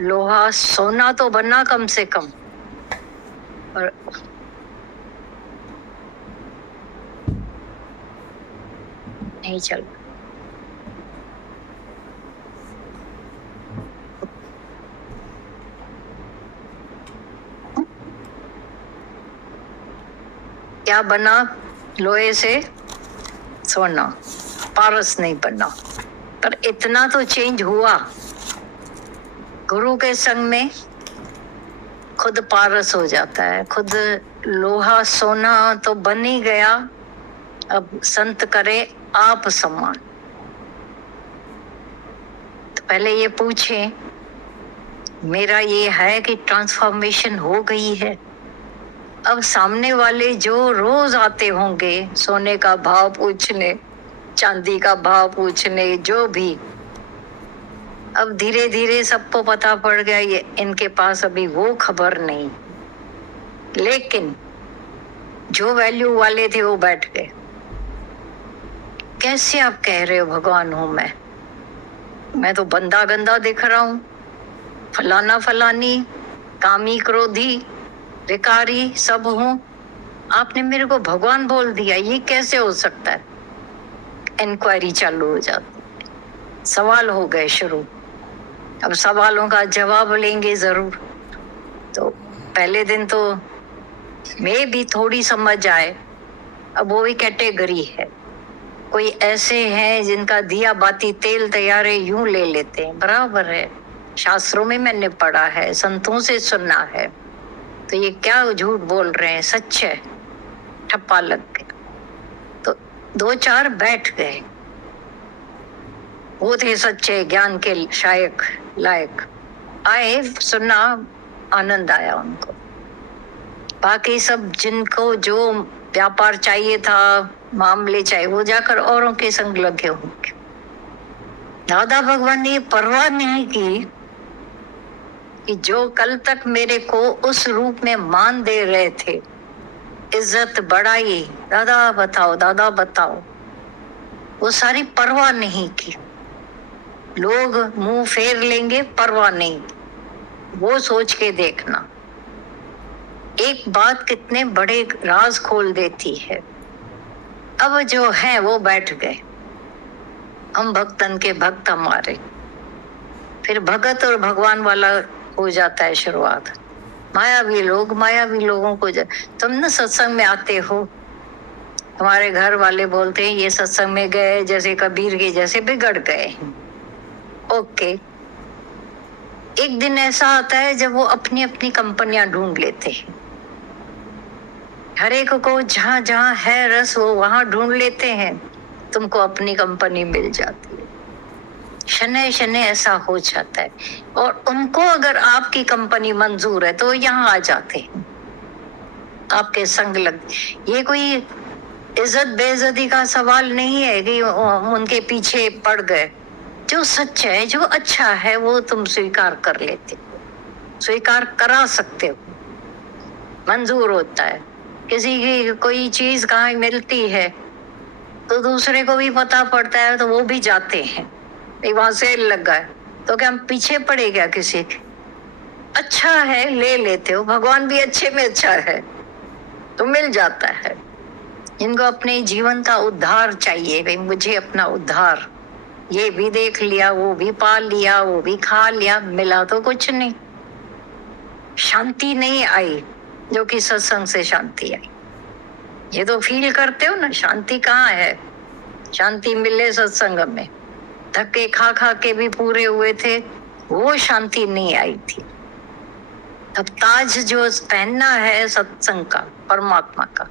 लोहा सोना तो बना कम से कम, और नहीं चल। क्या बना लोहे से? सोना, पारस नहीं बना। पर इतना तो चेंज हुआ, गुरु के संग में खुद पारस हो जाता है, खुद लोहा सोना तो बन ही गया। अब संत करे आप सम्मान। तो पहले ये पूछे, मेरा ये है कि ट्रांसफॉर्मेशन हो गई है। अब सामने वाले जो रोज आते होंगे सोने का भाव पूछने, चांदी का भाव पूछने, जो भी, अब धीरे धीरे सबको पता पड़ गया ये इनके पास अभी वो खबर नहीं। लेकिन जो वैल्यू वाले थे वो बैठ गए। कैसे आप कह रहे हो भगवान हूं मैं तो बंदा गंदा दिख रहा हूं, फलाना फलानी, कामी क्रोधी विकारी सब हूं, आपने मेरे को भगवान बोल दिया, ये कैसे हो सकता है? इंक्वायरी चालू हो जाती, सवाल हो गए शुरू। अब सवालों का जवाब लेंगे जरूर। तो पहले दिन तो मैं भी थोड़ी समझ आए, अब वो भी कैटेगरी है। कोई ऐसे हैं जिनका दिया बाती तेल तैयार है, यूं ले लेते हैं, बराबर है, शास्त्रों में मैंने पढ़ा है, संतों से सुना है। तो ये क्या झूठ बोल रहे हैं, सच है। ठप्पा लग गया। तो दो चार बैठ गए, वो थे सच्चे ज्ञान के शायक लायक, आए, सुना, आनंद आया उनको। बाकी सब जिनको जो व्यापार चाहिए था, मामले चाहिए, वो जाकर औरों के संग लगे होंगे। दादा भगवान ने परवाह नहीं की कि जो कल तक मेरे को उस रूप में मान दे रहे थे, इज्जत बढ़ाई, दादा बताओ दादा बताओ, वो सारी परवाह नहीं की। लोग मुंह फेर लेंगे, परवाह नहीं, वो सोच के देखना। एक बात कितने बड़े राज खोल देती है। अब जो है वो बैठ गए, हम भक्तन के भक्त हमारे, फिर भगत और भगवान वाला हो जाता है शुरुआत। मायावी लोगों को तुम ना सत्संग में आते हो, हमारे घर वाले बोलते हैं ये सत्संग में गए जैसे कबीर के जैसे बिगड़ गए। ओके, एक दिन ऐसा आता है जब वो अपनी अपनी कंपनियां ढूंढ लेते हैं। हर एक को जहां जहां है रस वो वहां ढूंढ लेते हैं, तुमको अपनी कंपनी मिल जाती है। शनै शनै ऐसा हो जाता है। और उनको अगर आपकी कंपनी मंजूर है तो यहाँ आ जाते हैं, आपके संग लग। ये कोई इज्जत बेइज्जती का सवाल नहीं है कि उनके पीछे पड़ गए। जो सच है, जो अच्छा है, वो तुम स्वीकार कर लेते हो, स्वीकार करा सकते हो, मंजूर होता है। किसी की कोई चीज कहाँ मिलती है तो दूसरे को भी पता पड़ता है, तो वो भी जाते हैं, वहां सेल लग गए तो क्या हम पीछे पड़े क्या किसी के? अच्छा है ले लेते हो, भगवान भी अच्छे में अच्छा है तो मिल जाता है। इनको अपने जीवन का उद्धार चाहिए, भाई मुझे अपना उद्धार, ये भी देख लिया, वो भी पा लिया, वो भी खा लिया, मिला तो कुछ नहीं। शांति नहीं आई जो कि सत्संग से शांति आई। ये तो फील करते हो ना, शांति कहाँ है? शांति मिले सत्संग में, धक्के खा खा के भी पूरे हुए थे, वो शांति नहीं आई थी। अब ताज जो पहनना है सत्संग का, परमात्मा का,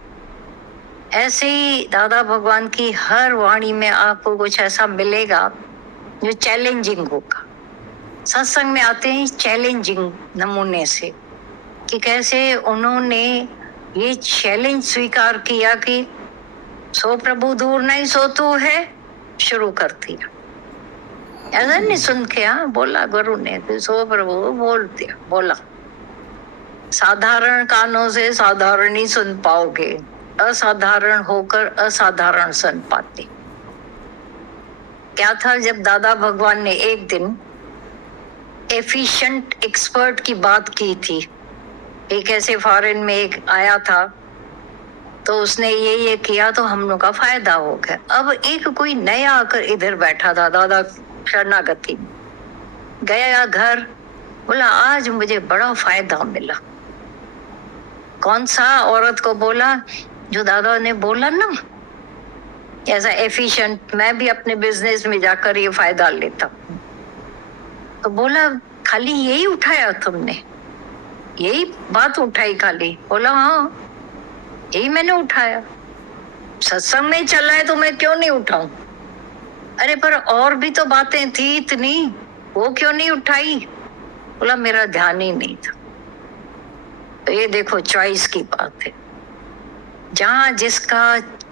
ऐसे ही दादा भगवान की हर वाणी में आपको कुछ ऐसा मिलेगा जो चैलेंजिंग होगा। सत्संग में आते हैं चैलेंजिंग नमूने से, कि कैसे उन्होंने ये चैलेंज स्वीकार किया कि सो प्रभु दूर नहीं सो तू है, शुरू कर दिया। ऐसा नहीं सुन के, हाँ बोला गुरु ने, सो प्रभु बोल दिया, बोला। साधारण कानों से साधारण ही सुन पाओगे, असाधारण होकर असाधारण सुन पाते। क्या था, जब दादा भगवान ने एक दिन एफिशिएंट एक्सपर्ट की बात की थी। एक ऐसे फॉरेन में एक आया था, तो उसने ये किया तो हम लोग का फायदा हो गया। अब एक कोई नया आकर इधर बैठा था, दादा शरणागति, गया घर, बोला आज मुझे बड़ा फायदा मिला। कौन सा औरत को बोला? जो दादा ने बोला ना, ऐसा एफिशिएंट, मैं भी अपने बिजनेस में जाकर ये फायदा लेता। तो बोला खाली यही उठाया तुमने? यही बात उठाई खाली? बोला हाँ, यही मैंने उठाया। सत्संग में चला है तो मैं क्यों नहीं उठाऊं? अरे पर और भी तो बातें थी इतनी, वो क्यों नहीं उठाई? बोला मेरा ध्यान ही नहीं था। तो ये देखो चॉइस की बात है। जहां जिसका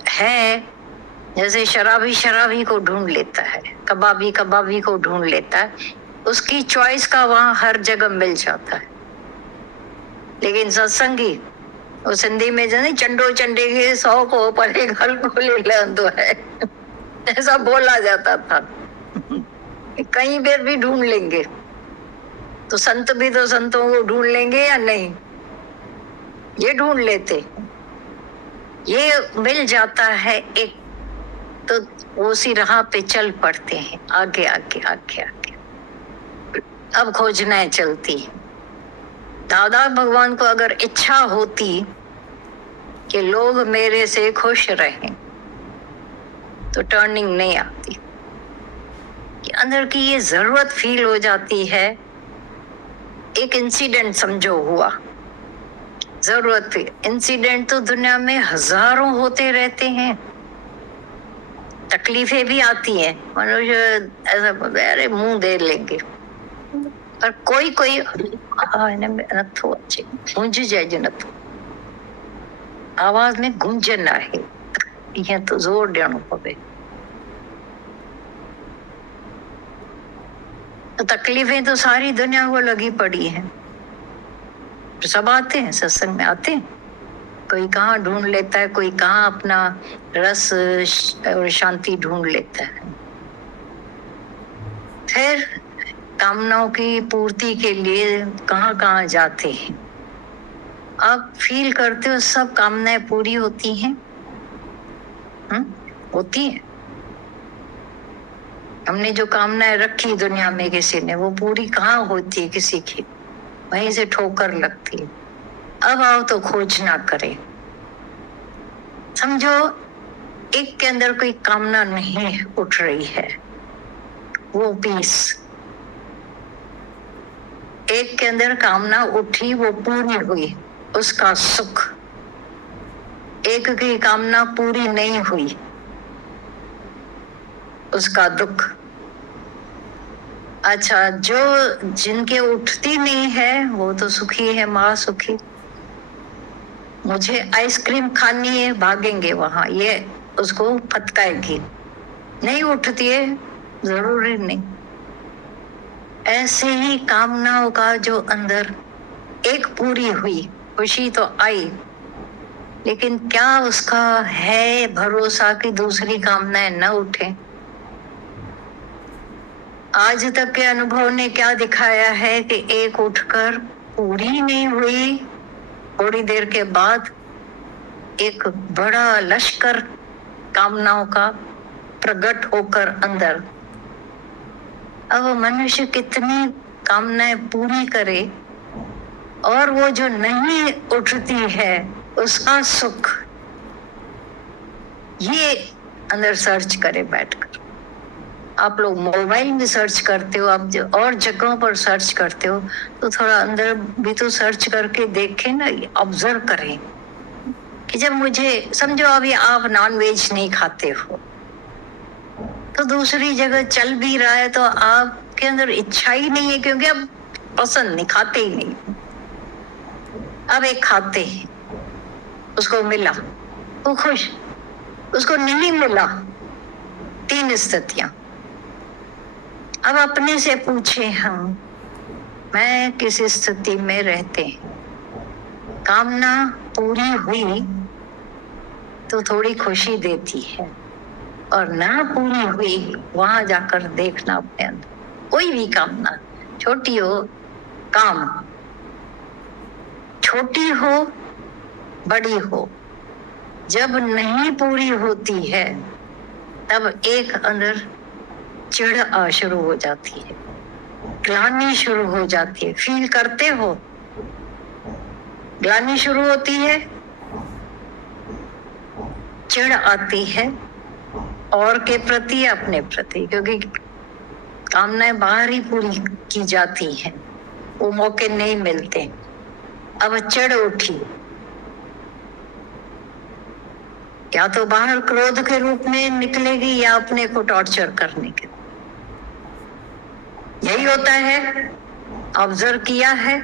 है, जैसे शराबी शराबी को ढूंढ लेता है, कबाबी कबाबी को ढूंढ लेता है, उसकी चॉइस का वहां हर जगह मिल जाता है। लेकिन सत्संगी, वो सिंधी में जाने चंडो चंडे के 100 को परे घर को ले लेंदो है, ऐसा बोला जाता था। कहीं पर भी ढूंढ लेंगे, तो संत भी तो संतों को ढूंढ लेंगे या नहीं? ये ढूंढ लेते, ये मिल जाता है एक, तो उसी राह पे चल पड़ते हैं, आगे आगे आगे आगे। अब खोजनाएं चलती। दादा भगवान को अगर इच्छा होती कि लोग मेरे से खुश रहें, तो टर्निंग नहीं आती। कि अंदर की ये जरूरत फील हो जाती है। एक इंसिडेंट समझो हुआ, जरूरत थी। इंसिडेंट तो दुनिया में हजारों होते रहते हैं, तकलीफें भी आती हैं, मनुष्य ऐसा अरे मुंह दे लेंगे, पर कोई कोई नथो अचे, गूंज जाए नथो, आवाज में गूंजन आहे, ईअं तो जोर ॾियणो पवे। तो तकलीफें तो सारी दुनिया को लगी पड़ी हैं। सब आते हैं सत्संग में, आते हैं, कोई कहाँ ढूंढ लेता है, कोई कहाँ अपना रस और शांति ढूंढ लेता है। फिर कामनाओं की पूर्ति के लिए कहाँ कहाँ जाते हैं। आप फील करते हो सब कामनाएं पूरी होती हैं? होती है। हमने जो कामनाएं रखी दुनिया में किसी ने, वो पूरी कहाँ होती है किसी की? वहीं से ठोकर लगती है। अब आओ तो खोज ना करें। समझो एक के अंदर कोई कामना नहीं उठ रही है, वो पीस। एक के अंदर कामना उठी, वो पूरी हुई, उसका सुख। एक की कामना पूरी नहीं हुई, उसका दुख। अच्छा, जो जिनके उठती नहीं है वो तो सुखी है, माँ सुखी। मुझे आइसक्रीम खानी है, भागेंगे वहां, ये उसको फटकाएगी। नहीं उठती है, जरूरी नहीं। ऐसे ही कामनाओं का जो अंदर एक पूरी हुई, खुशी तो आई, लेकिन क्या उसका है भरोसा कि दूसरी कामनाएं न उठे? आज तक के अनुभव ने क्या दिखाया है कि एक उठकर पूरी नहीं हुई, थोड़ी देर के बाद एक बड़ा लश्कर कामनाओं का प्रकट होकर अंदर। अब मनुष्य कितनी कामनाएं पूरी करे, और वो जो नहीं उठती है उसका सुख, ये अंदर सर्च करे बैठकर। आप लोग मोबाइल में सर्च करते हो, आप जो और जगहों पर सर्च करते हो, तो थोड़ा अंदर भी तो सर्च करके देखें ना, ऑब्जर्व करें कि जब मुझे, समझो अभी आप नॉन वेज नहीं खाते हो, तो दूसरी जगह चल भी रहा है तो आपके अंदर इच्छा ही नहीं है, क्योंकि अब पसंद नहीं, खाते ही नहीं। अब एक खाते हैं, उसको मिला, वो खुश, उसको नहीं मिला, 3 स्थितियां। अब अपने से पूछे हम, मैं किस स्थिति में रहते हैं? कामना पूरी हुई तो थोड़ी खुशी देती है, और ना पूरी हुई वहां जाकर देखना अपने अंदर। कोई भी कामना, छोटी हो, काम, छोटी हो बड़ी हो, जब नहीं पूरी होती है तब एक अंदर चिढ़ शुरू हो जाती है, ग्लानि शुरू हो जाती है। फील करते हो? ग्लानि शुरू होती है, चिढ़ आती है, और के प्रति, अपने प्रति, क्योंकि कामनाएं बाहर ही पूरी की जाती हैं, वो मौके नहीं मिलते। अब चिढ़ उठी, या तो बाहर क्रोध के रूप में निकलेगी या अपने को टॉर्चर करने के। यही होता है, ऑब्जर्व किया है,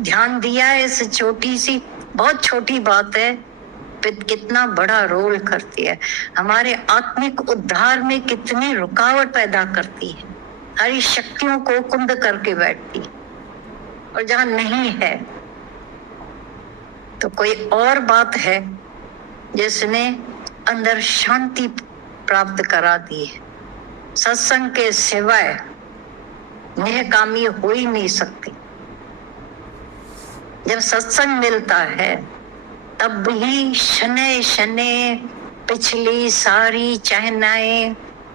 ध्यान दिया है। इस छोटी सी, बहुत छोटी बात है, कितना बड़ा रोल करती है, हमारे आत्मिक उद्धार में कितनी रुकावट पैदा करती है, हमारी शक्तियों को कुंद करके बैठती है। और जहां नहीं है तो कोई और बात है जिसने अंदर शांति प्राप्त करा दी है। सत्संग के सिवाय निहकामी हो ही नहीं सकती। जब सत्संग मिलता है तब ही शनै शनै पिछली सारी चाहनाएं,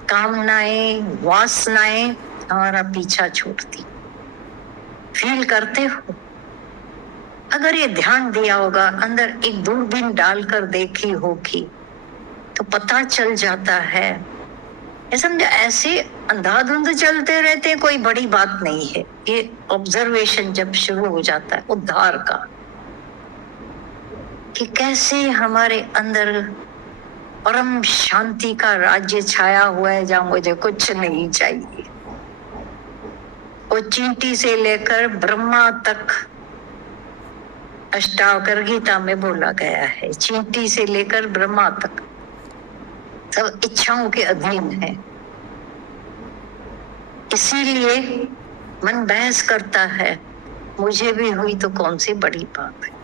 कामनाएं, वासनाएं हमारा पीछा छोड़ती। फील करते हो? अगर ये ध्यान दिया होगा, अंदर एक दूरबीन डालकर देखी होगी तो पता चल जाता है। ये समझो, ऐसे अंधाधुंध चलते रहते, कोई बड़ी बात नहीं है। ये ऑब्जर्वेशन जब शुरू हो जाता है उद्धार का, कि कैसे हमारे अंदर परम शांति का राज्य छाया हुआ है, जहां मुझे कुछ नहीं चाहिए। वो चींटी से लेकर ब्रह्मा तक, अष्टावक्र गीता में बोला गया है, चींटी से लेकर ब्रह्मा तक सब इच्छाओं के अधीन है। इसीलिए मन बहस करता है, मुझे भी हुई तो कौन सी बड़ी बात है।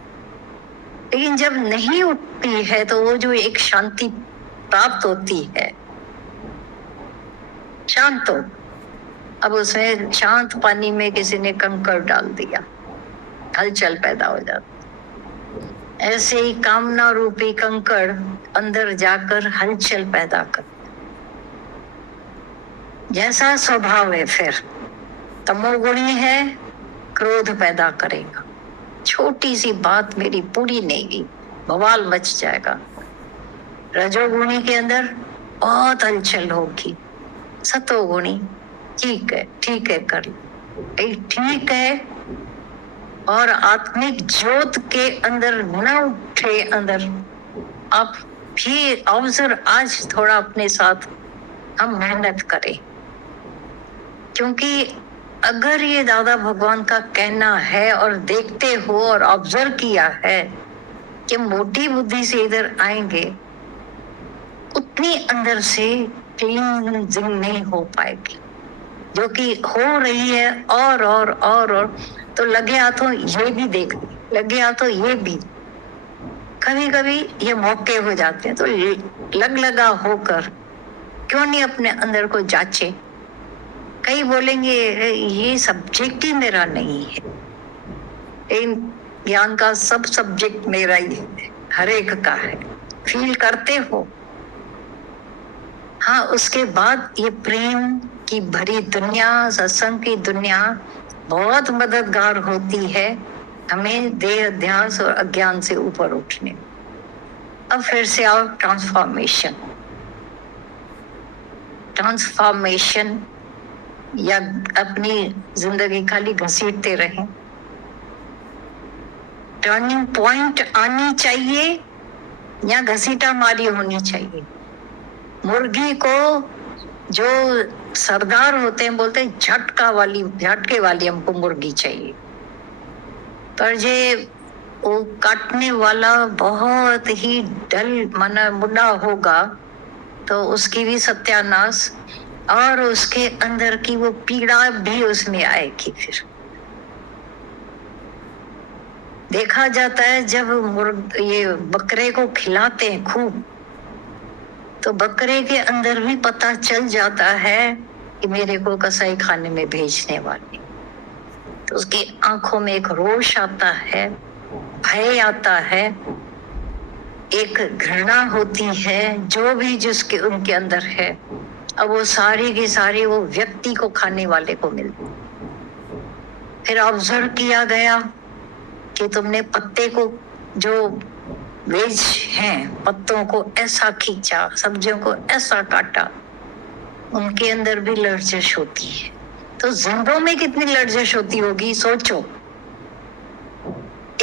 लेकिन जब नहीं उठती है तो वो जो एक शांति प्राप्त होती है, शांत हो। अब उसमें शांत पानी में किसी ने कंकड़ डाल दिया, हलचल पैदा हो जाती। ऐसे ही कामना रूपी कंकड़ अंदर जाकर हलचल पैदा कर, जैसा स्वभाव है फिर तमोगुणी है, क्रोध पैदा करेगा। छोटी सी बात मेरी पूरी नहीं हुई, बवाल मच जाएगा। रजोगुणी के अंदर बहुत हलचल होगी। सतोगुणी ठीक है कर लो, ठीक है। और आत्मिक ज्योत के अंदर न उठे, अंदर आप भी अवसर, आज थोड़ा अपने साथ हम मेहनत करें, क्योंकि अगर ये दादा भगवान का कहना है और देखते हो और ऑब्जर्व किया है कि मोटी बुद्धि से इधर आएंगे, उतनी अंदर से क्लींजिंग नहीं हो पाएगी, जो कि हो रही है। और तो लगे हाथों ये भी देख, लगे हाथों ये भी, कभी कभी ये मौके हो जाते हैं, तो लगा होकर क्यों नहीं अपने अंदर को जांचे। कई बोलेंगे ये सब्जेक्ट ही मेरा नहीं है, लेकिन ज्ञान का सब सब्जेक्ट मेरा ही है, हर एक का है। फील करते हो? हाँ, उसके बाद ये प्रेम की भरी दुनिया, सत्संग की दुनिया बहुत मददगार होती है हमें देह अध्यास और अज्ञान से ऊपर उठने। अब फिर से आओ ट्रांसफॉर्मेशन, या अपनी जिंदगी खाली घसीटते रहें। टर्निंग पॉइंट आनी चाहिए या घसीटा मारी होनी चाहिए। मुर्गी को जो सरदार होते हैं बोलते हैं झटके वाली हमको मुर्गी चाहिए, पर जे वो काटने वाला बहुत ही डल माना मुड़ा होगा तो उसकी भी सत्यानाश, और उसके अंदर की वो पीड़ा भी उसमें आएगी। फिर देखा जाता है जब ये बकरे को खिलाते हैं खूब, तो बकरे के अंदर भी पता चल जाता है कि मेरे को कसाई खाने में भेजने वाले। तो उसकी आंखों में एक रोष आता है, भय आता है, एक घृणा होती है, जो भी जिसके उनके अंदर है। अब वो सारी की सारी वो व्यक्ति को खाने वाले को मिलती। फिर ऑब्जर्व किया गया कि तुमने पत्ते को, जो वेज हैं, पत्तों को ऐसा खींचा, सब्जियों को ऐसा काटा, उनके अंदर भी लर्जिश होती है। तो जिंदों में कितनी लर्जिश होती होगी, सोचो।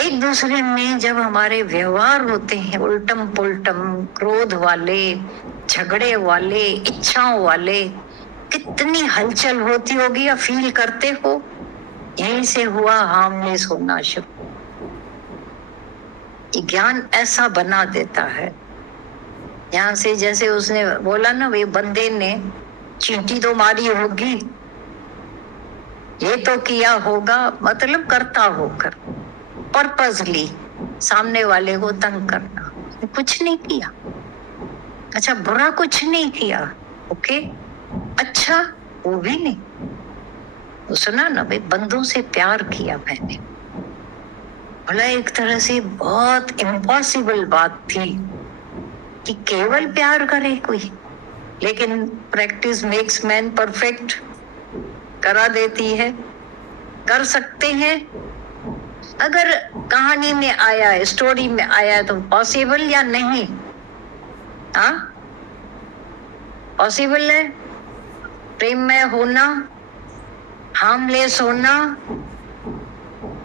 एक दूसरे में जब हमारे व्यवहार होते हैं उल्टम पुल्टम, क्रोध वाले, झगड़े वाले, इच्छाओं वाले, कितनी हलचल होती होगी, या फील करते हो। यहीं से हुआ हार्मलेस होना शुरू। ज्ञान ऐसा बना देता है। यहाँ से जैसे उसने बोला ना, वे बंदे ने चींटी तो मारी होगी, ये तो किया होगा, मतलब करता होकर, पर्पसली सामने वाले को तंग करना, कुछ नहीं किया। अच्छा, बुरा कुछ नहीं किया, ओके, अच्छा वो भी नहीं। तो सुना ना भाई, बंदों से प्यार किया मैंने। बोला एक तरह से बहुत इम्पॉसिबल बात थी कि केवल प्यार करे कोई, लेकिन प्रैक्टिस मेक्स मैन परफेक्ट करा देती है। कर सकते हैं, अगर कहानी में आया है, स्टोरी में आया है, तो पॉसिबल या नहीं? हाँ, पॉसिबल है। प्रेम में होना, हार्मलेस होना,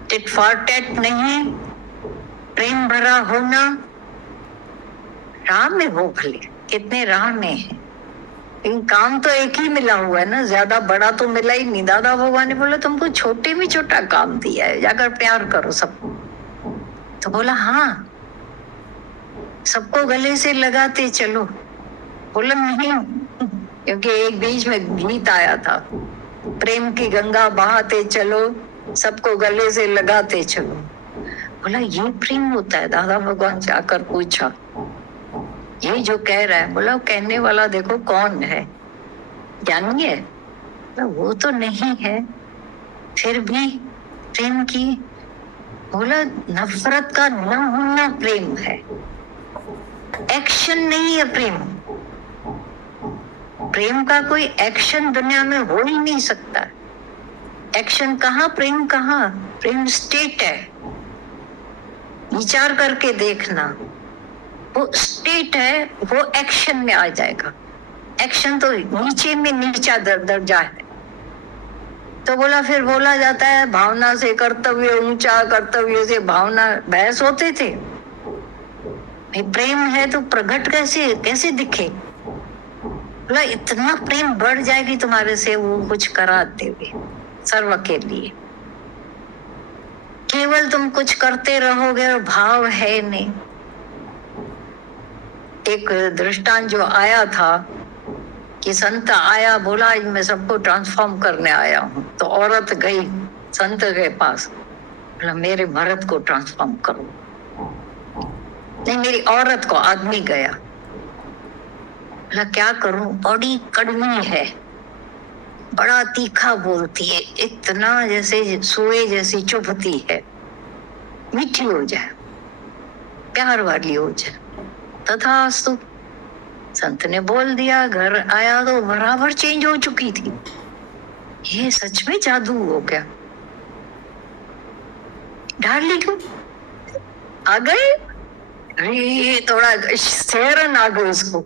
टिट फॉर टैट नहीं, प्रेम भरा होना। राह में हो भले, कितने राह में है, लेकिन काम तो एक ही मिला हुआ है ना, ज्यादा बड़ा तो मिला ही नहीं। दादा भगवान ने बोला तुमको छोटे में छोटा काम दिया है, जाकर प्यार करो सबको। तो बोला हाँ, सबको गले से लगाते चलो। बोला नहीं, क्योंकि एक बीच में गीत आया था, प्रेम की गंगा बहाते चलो, सबको गले से लगाते चलो। बोला ये प्रेम होता है? दादा भगवान से आकर पूछा, ये जो कह रहा है, बोला कहने वाला देखो कौन है, ज्ञानी है? वो तो नहीं है, फिर भी प्रेम की। बोला नफरत का न होना प्रेम है, एक्शन नहीं है प्रेम। प्रेम का कोई एक्शन दुनिया में हो ही नहीं सकता। एक्शन कहाँ, प्रेम कहाँ? प्रेम स्टेट है, विचार करके देखना, वो स्टेट है, वो एक्शन में आ जाएगा। एक्शन तो नीचे में नीचा दर्जा है। तो बोला, फिर बोला जाता है भावना से कर्तव्य ऊंचा, कर्तव्य से भावना, बहस होते थे। प्रेम है तो प्रकट कैसे दिखे? बोला इतना प्रेम बढ़ जाएगी तुम्हारे से, वो कुछ करा देवे सर्व के लिए। केवल तुम कुछ करते रहोगे और भाव है नहीं। एक दृष्टांत जो आया था कि संत आया, बोला आज मैं सबको ट्रांसफॉर्म करने आया हूँ। तो औरत गई संत के पास, बोला मेरे मर्द को ट्रांसफॉर्म करो। नहीं, मेरी औरत को। आदमी गया, बोला क्या करूं, बॉडी कड़वी है, बड़ा तीखा बोलती है, इतना जैसे सुए जैसी चुभती है, मीठी हो जाए, प्यार वाली हो जाए। तथास्तु, संत ने बोल दिया। घर आया तो बराबर चेंज हो चुकी थी। ये सच में जादू हो गया। डार्लिंग आ गए, ये थोड़ा सेरन आ गई उसको।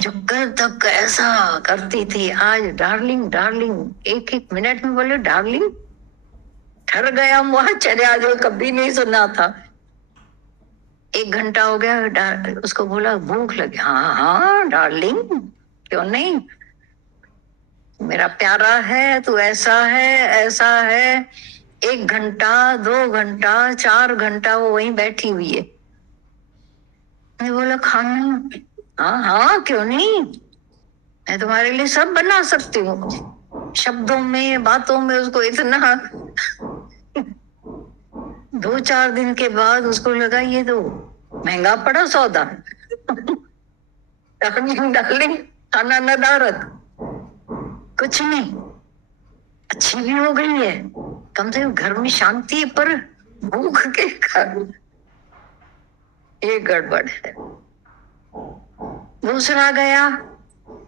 जो कल तक ऐसा करती थी, आज डार्लिंग डार्लिंग, एक एक मिनट में बोले डार्लिंग। ठहर गया वहां चर्या जो कभी नहीं सुना था। 1 घंटा हो गया, उसको बोला भूख लगी। हाँ हाँ डार्लिंग, क्यों नहीं, मेरा प्यारा है, तू ऐसा है। 1 घंटा, 2 घंटा, 4 घंटा वो वहीं बैठी हुई है। मैं बोला खाना? हाँ हाँ क्यों नहीं, मैं तुम्हारे लिए सब बना सकती हूँ। शब्दों में, बातों में उसको इतना 2-4 दिन के बाद उसको लगा ये तो महंगा पड़ा सौदा। डार्लिंग डार्लिंग, खाना नदारत। कुछ नहीं, अच्छी भी हो गई है, कम से कम घर में शांति है, पर भूख के कारण ये गड़बड़ है। दूसरा गया,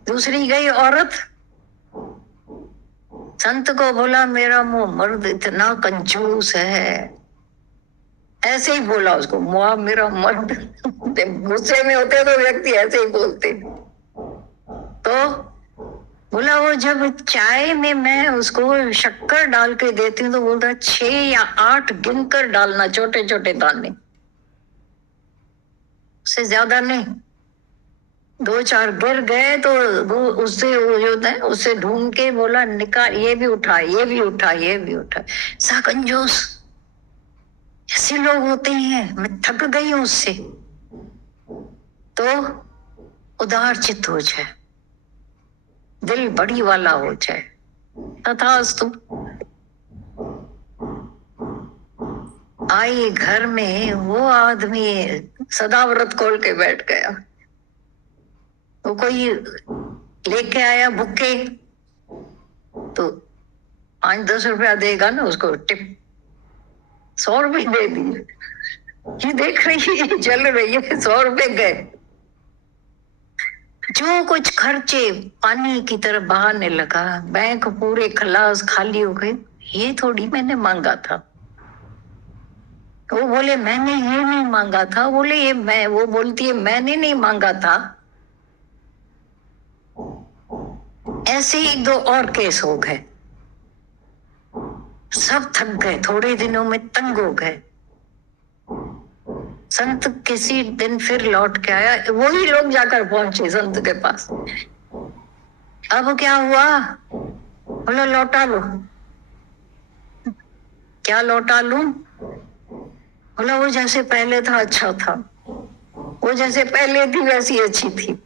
दूसरी गई औरत, संत को बोला मेरा मुंह मर्द इतना कंजूस है, ऐसे ही बोला उसको, मुआ मेरा मर्द। गुस्से में होते तो व्यक्ति ऐसे ही बोलते। तो बोला वो जब चाय में मैं उसको शक्कर डाल के देती हूँ तो बोलता 6 या 8 गिनकर डालना, छोटे छोटे दाने, उससे ज्यादा नहीं। 2-4 गिर गए तो वो उससे वो जो है उससे ढूंढ के बोला निकाल, ये भी उठा, ये भी उठा, ये भी उठा। सा कंजूस, ऐसे लोग होते हैं, मैं थक गई हूं उससे। तो उदार चित्त हो जाए, दिल बड़ी वाला हो जाए, तथास्तु। आई घर में वो आदमी सदाव्रत खोल के बैठ गया। वो कोई लेके आया बुके तो 5-10 रुपया देगा ना उसको टिप, 100 रुपये दे दिए। ये देख रही है जल रही है, 100 रुपये गए। जो कुछ खर्चे पानी की तरफ बहाने लगा, बैंक पूरे खलास खाली हो गए। ये थोड़ी मैंने मांगा था। वो बोले मैंने ये नहीं मांगा था, बोले ये मैं, वो बोलती है मैंने नहीं मांगा था। ऐसे 1-2 और केस हो गए, सब थक गए, थोड़े दिनों में तंग हो गए। संत किसी दिन फिर लौट के आया, वही लोग जाकर पहुंचे संत के पास। अब क्या हुआ? बोला लौटा लो। क्या लौटा लूं? बोला वो जैसे पहले था अच्छा था, वो जैसे पहले थी वैसी अच्छी थी।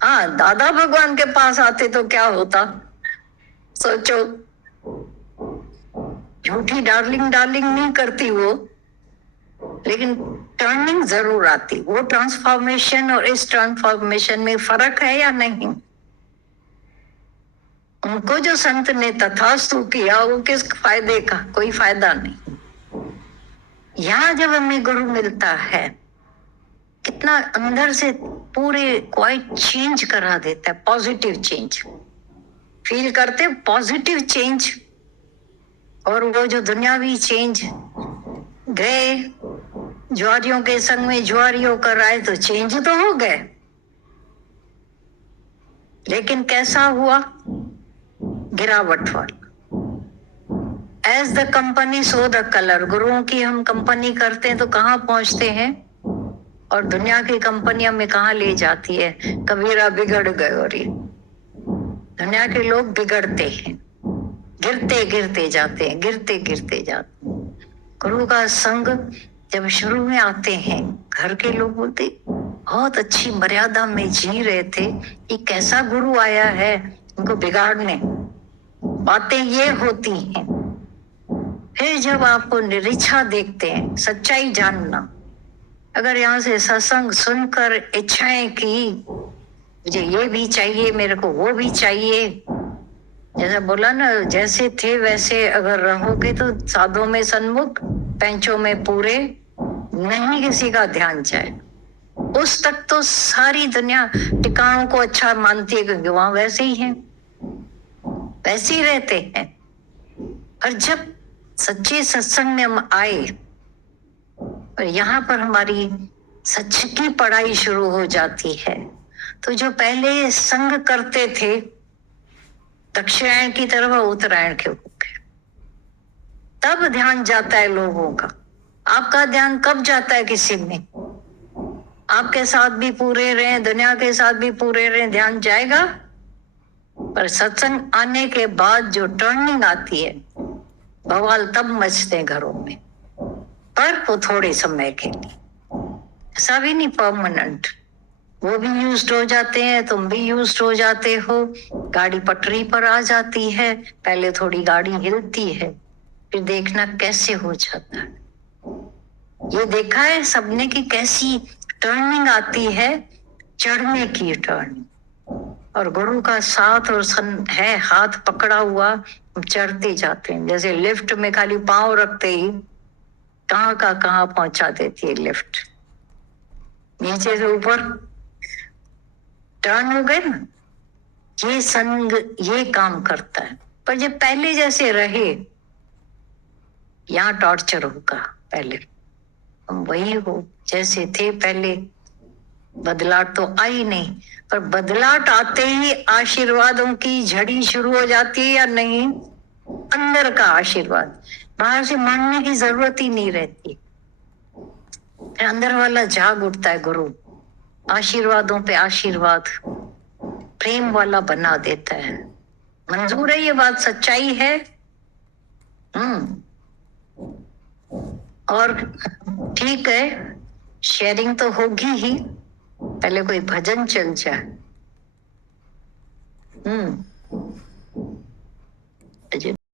हाँ, दादा भगवान के पास आते तो क्या होता सोचो। झूठी डार्लिंग डार्लिंग नहीं करती वो, लेकिन टर्निंग जरूर आती। वो ट्रांसफॉर्मेशन और इस ट्रांसफॉर्मेशन में फर्क है या नहीं? उनको जो संत ने तथास्तु किया वो किस फायदे का? कोई फायदा नहीं। यहाँ जब हमें गुरु मिलता है, कितना अंदर से पूरे क्वाइट चेंज करा देता है, पॉजिटिव चेंज फील करते, पॉजिटिव चेंज। और वो जो दुनियावी चेंज गए, जुआरियों के संग में जुआरियों कर आए तो चेंज तो हो गए, लेकिन कैसा हुआ? गिरावट वाला। As the company so the colour. गुरुओं की हम कंपनी करते हैं तो कहाँ पहुंचते हैं, और दुनिया की कंपनियां में कहाँ ले जाती है? कबीरा बिगड़ गए। और ये दुनिया के लोग बिगड़ते हैं, गिरते गिरते जाते हैं, गिरते गिरते जाते हैं। गुरु का संग जब शुरू में आते हैं, घर के लोग बोलते बहुत अच्छी मर्यादा में जी रहे थे, ये कैसा गुरु आया है उनको बिगाड़ने। बातें ये होती हैं। फिर जब आपको निरीक्षा देखते हैं, सच्चाई जानना, अगर यहाँ से सत्संग सुनकर इच्छाएं की मुझे ये भी चाहिए, मेरे को वो भी चाहिए, जैसा बोला ना, जैसे थे वैसे अगर रहोगे तो साधों में सन्मुख, पैंचों में पूरे, नहीं किसी का ध्यान जाए। उस तक तो सारी दुनिया ठिकानों को अच्छा मानती है क्योंकि वहां वैसे ही हैं, वैसे ही रहते हैं। और जब सच्चे सत्संग में हम आए और यहाँ पर हमारी सच की पढ़ाई शुरू हो जाती है, तो जो पहले संग करते थे दक्षिणायन की तरफ, उत्तरायण के होके, तब ध्यान जाता है लोगों का। आपका ध्यान कब जाता है किसी में? आपके साथ भी पूरे रहे, दुनिया के साथ भी पूरे रहे, ध्यान जाएगा। पर सत्संग आने के बाद जो टर्निंग आती है, बवाल तब मचते हैं घरों में, पर वो थोड़े समय के लिए, ऐसा भी नहीं परमानेंट। वो भी यूज्ड हो जाते हैं, तुम भी यूज्ड हो जाते हो, गाड़ी पटरी पर आ जाती है, पहले थोड़ी गाड़ी हिलती है, फिर देखना कैसे हो जाता है। ये देखा है सबने कि कैसी टर्निंग आती है, चढ़ने की टर्निंग। और गुरु का साथ और सन है, हाथ पकड़ा हुआ, हम चढ़ते जाते हैं। जैसे लिफ्ट में खाली पांव रखते ही कहाँ का कहाँ पहुंचा देती है लिफ्ट, नीचे से ऊपर टर्न हो गए ना। ये संग ये काम करता है। पर जब पहले जैसे रहे, यहाँ टॉर्चर होगा। पहले हम वही हो जैसे थे पहले, बदलाव तो आई नहीं। पर बदलाव आते ही आशीर्वादों की झड़ी शुरू हो जाती है या नहीं? अंदर का आशीर्वाद, बाहर से मांगने की जरूरत ही नहीं रहती। फिर अंदर वाला जाग उठता है, गुरु आशीर्वादों पे आशीर्वाद प्रेम वाला बना देता है। मंजूर है ये बात, सच्चाई है। और ठीक है, शेयरिंग तो होगी ही। पहले कोई भजन चल जाए।